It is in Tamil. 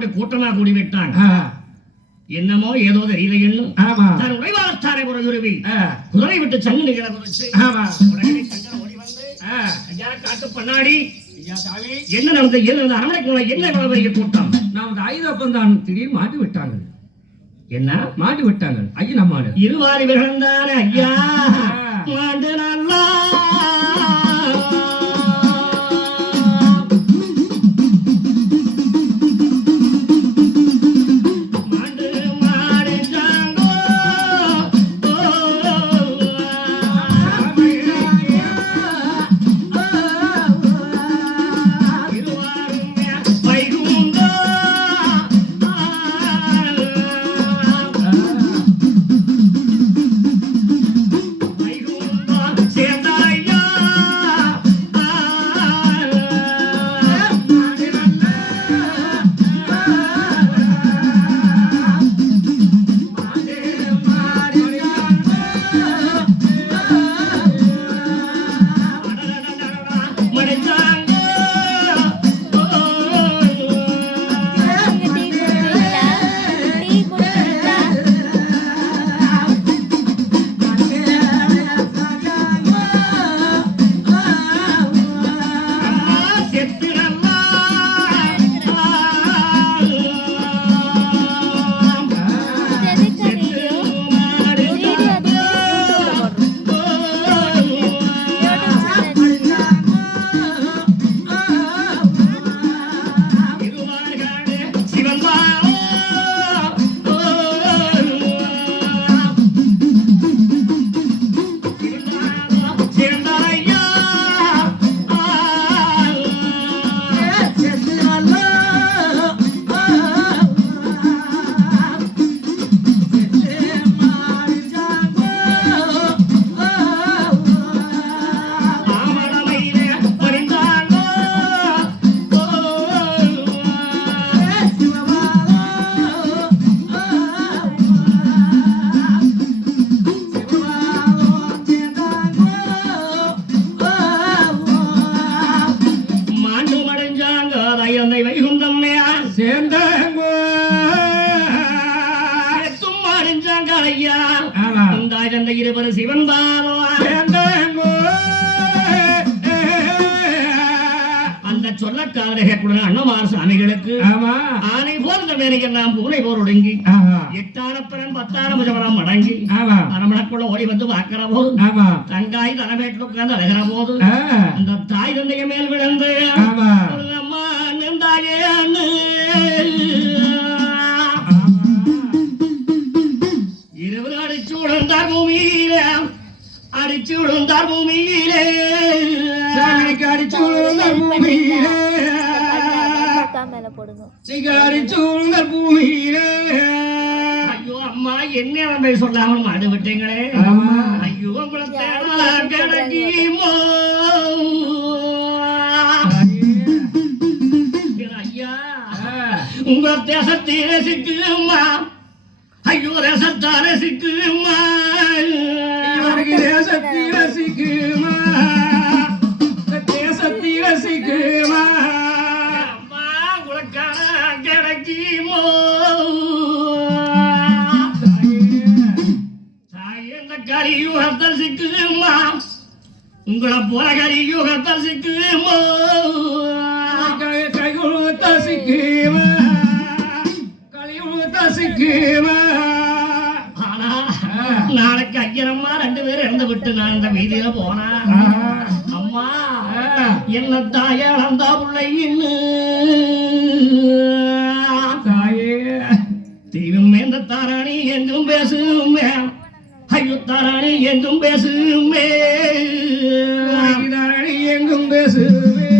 கொண்டு கூட்டமா கூடி விட்டாங்க. என்னமோ ஏதோ தெரியல என்னும் தன் உழைவாளத்தாரை ஒரு உருவி குதிரை விட்டு சங்கு நிகழ குதிச்சு உடனே சங்கர ஓடி வந்து ஐயா காட்டு பண்ணாடி என்ன நடந்த அரமனைக்குள்ள என்ன பெரிய கூட்டம்? நமது ஆயுதப்பம் தான் திடீர்னு மாட்டி விட்டாங்க. என்ன மாட்டி விட்டாங்க? ஐயா மாடு இருவாரி விழுந்தானே ஐயா மாண்டு நல்லா இருவர் சிவன் அந்த சொல்லக்காரர்களுடன் அண்ணமார் சாமிகளுக்கு ஆனை போர்ந்த வேலையெல்லாம் பூனை போர் ஒடுங்கி 8 பிறன் 10 முஜவரம் அடங்கி அரமணக்குள்ள ஓடி வந்து பார்க்கிற போது தங்காய் தலைமேட்டில் உட்கார்ந்து அழகிற போது அந்த தாய் தந்தைய மேல் விழுந்து அம்மா நந்தாயே அடிச்சு விழுந்தார் பூமியிலே அடிச்சு விழுந்தார் பூமியிலே ஐயோ அம்மா என்ன சொல்லாமல் மாடு விட்டீங்களே ஐயோ உங்களை கிடைக்குமோ ஐயா உங்க தேசத்திலே சிக்குமா ஐயோ ரசத்தார சிக்குமா கிடைக்குமோ கரியுகத்தில் சிக்குமா உங்களை போல கரியுகத்தில் சிக்குமோ கையுகத்தில் சிக்குமா கலியுகத்தில் சிக்குமா நாளைக்கு ஐயரம்மா 2 பேரும் இறந்து விட்டு நான் இந்த வீதியில போனா அம்மா என்ன தாய இழந்தா பிள்ளைன்னு தாயே தீவும் இந்த தாராணி எங்கும் பேசுமே ஐயோ தாராணி எங்கும் பேசுமே தாராணி எங்கும் பேசுமே